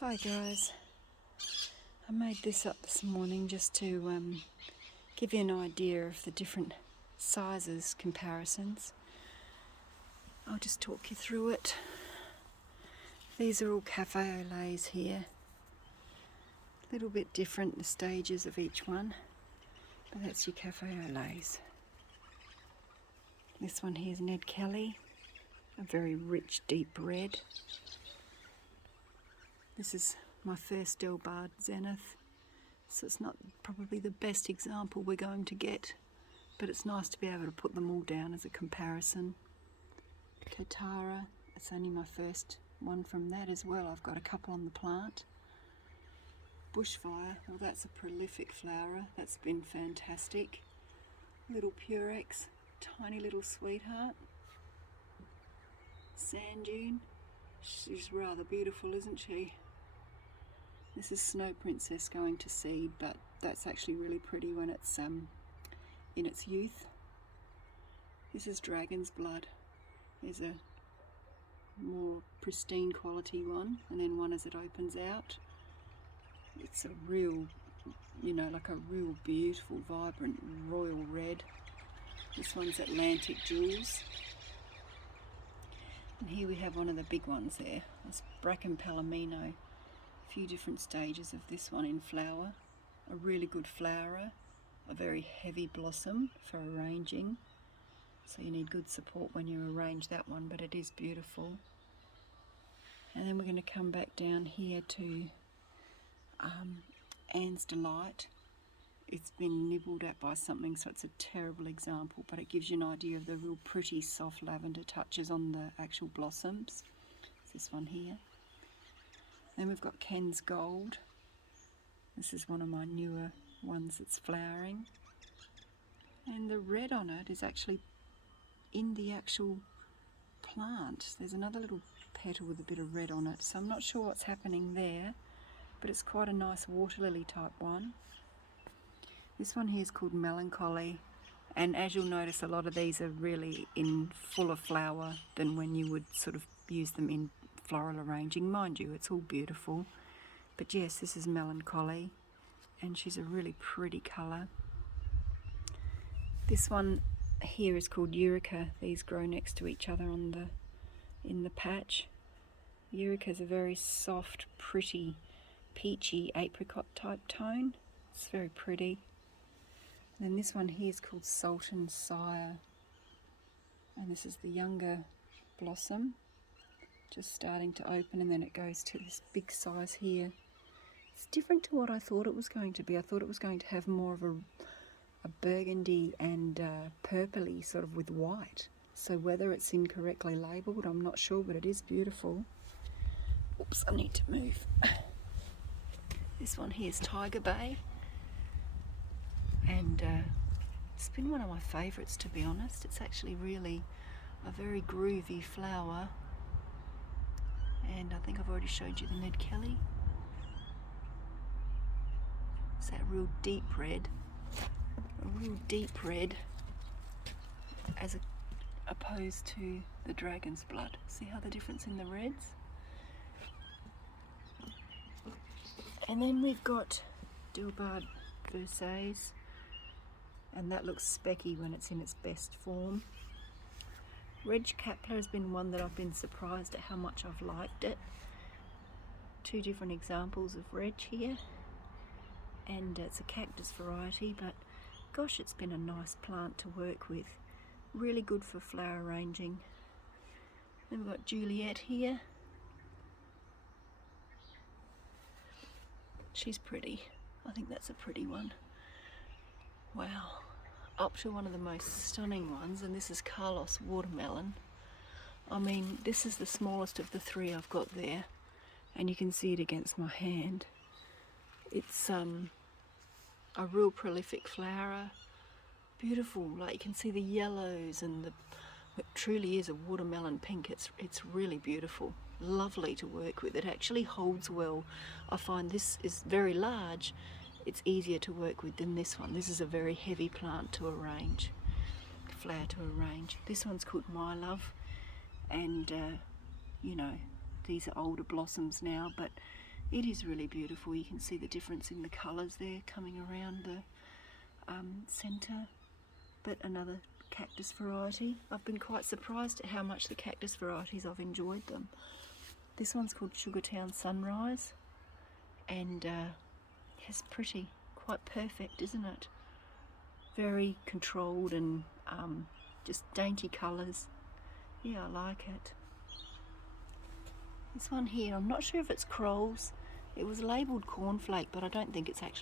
Hi guys, I made this up this morning just to give you an idea of the different sizes comparisons. I'll just talk you through it. These are all cafe au laits here. A little bit different, the stages of each one, but that's your cafe au laits. This one here is Ned Kelly, a very rich deep red. This is my first Delbard Zenith, so it's not probably the best example we're going to get, but it's nice to be able to put them all down as a comparison. Kotara, it's only my first one from that as well. I've got a couple on the plant. Bushfire, well that's a prolific flowerer, that's been fantastic. Little Purex, tiny little sweetheart. Sand Dune, she's rather beautiful, isn't she? This is Snow Princess going to seed, but that's actually really pretty when it's in its youth. This is Dragon's Blood. There's a more pristine quality one, and then one as it opens out. It's a real, like a real beautiful, vibrant, royal red. This one's Atlantic Jewels. And here we have one of the big ones there. It's Bracken Palomino. A few different stages of this one in flower. A really good flowerer, a very heavy blossom for arranging. So you need good support when you arrange that one, but it is beautiful. And then we're going to come back down here to Anne's Delight. It's been nibbled at by something, so it's a terrible example, but it gives you an idea of the real pretty soft lavender touches on the actual blossoms. It's this one here. Then we've got Ken's Gold. This is one of my newer ones that's flowering. And the red on it is actually in the actual plant. There's another little petal with a bit of red on it, so I'm not sure what's happening there, but it's quite a nice water lily type one. This one here is called Melancholy, and as you'll notice, a lot of these are really in fuller flower than when you would sort of use them in floral arranging. Mind you, it's all beautiful, but yes, this is Melancholy, and she's a really pretty colour. This one here is called Eureka. These grow next to each other in the patch. Eureka is a very soft, pretty, peachy apricot type tone. It's very pretty. And then this one here is called Sultan Sire, and this is the younger blossom, just starting to open, and then it goes to this big size here. It's different to what I thought it was going to be. I thought it was going to have more of a burgundy and purpley sort of with white. So whether it's incorrectly labelled, I'm not sure, but it is beautiful. Oops, I need to move. This one here is Tiger Bay. And it's been one of my favourites, to be honest. It's actually really a very groovy flower. And I think I've already showed you the Ned Kelly. It's that real deep red. A real deep red as opposed to the Dragon's Blood. See how the difference in the reds? And then we've got Delbard Versailles, and that looks specky when it's in its best form. Reg Kapler has been one that I've been surprised at how much I've liked it. Two different examples of Reg here, and it's a cactus variety, but gosh, it's been a nice plant to work with. Really good for flower arranging. Then we've got Juliet here. She's pretty. I think that's a pretty one. Wow. Up to one of the most stunning ones, and this is Carlos Watermelon. I mean, this is the smallest of the three I've got there, and you can see it against my hand. It's a real prolific flower, beautiful. Like you can see the yellows and it truly is a watermelon pink. It's really beautiful, lovely to work with. It actually holds well. I find this is very large. It's easier to work with than this one. This is a very heavy plant to arrange, flower to arrange. This one's called My Love, and these are older blossoms now, but It is really beautiful. You can see the difference in the colours there coming around the centre. But another cactus variety. I've been quite surprised at how much the cactus varieties, I've enjoyed them. This one's called Sugartown Sunrise, and it's pretty, quite perfect, isn't it? Very controlled and just dainty colours. Yeah, I like it. This one here, I'm not sure if it's Kroll's. It was labelled cornflake, but I don't think it's actually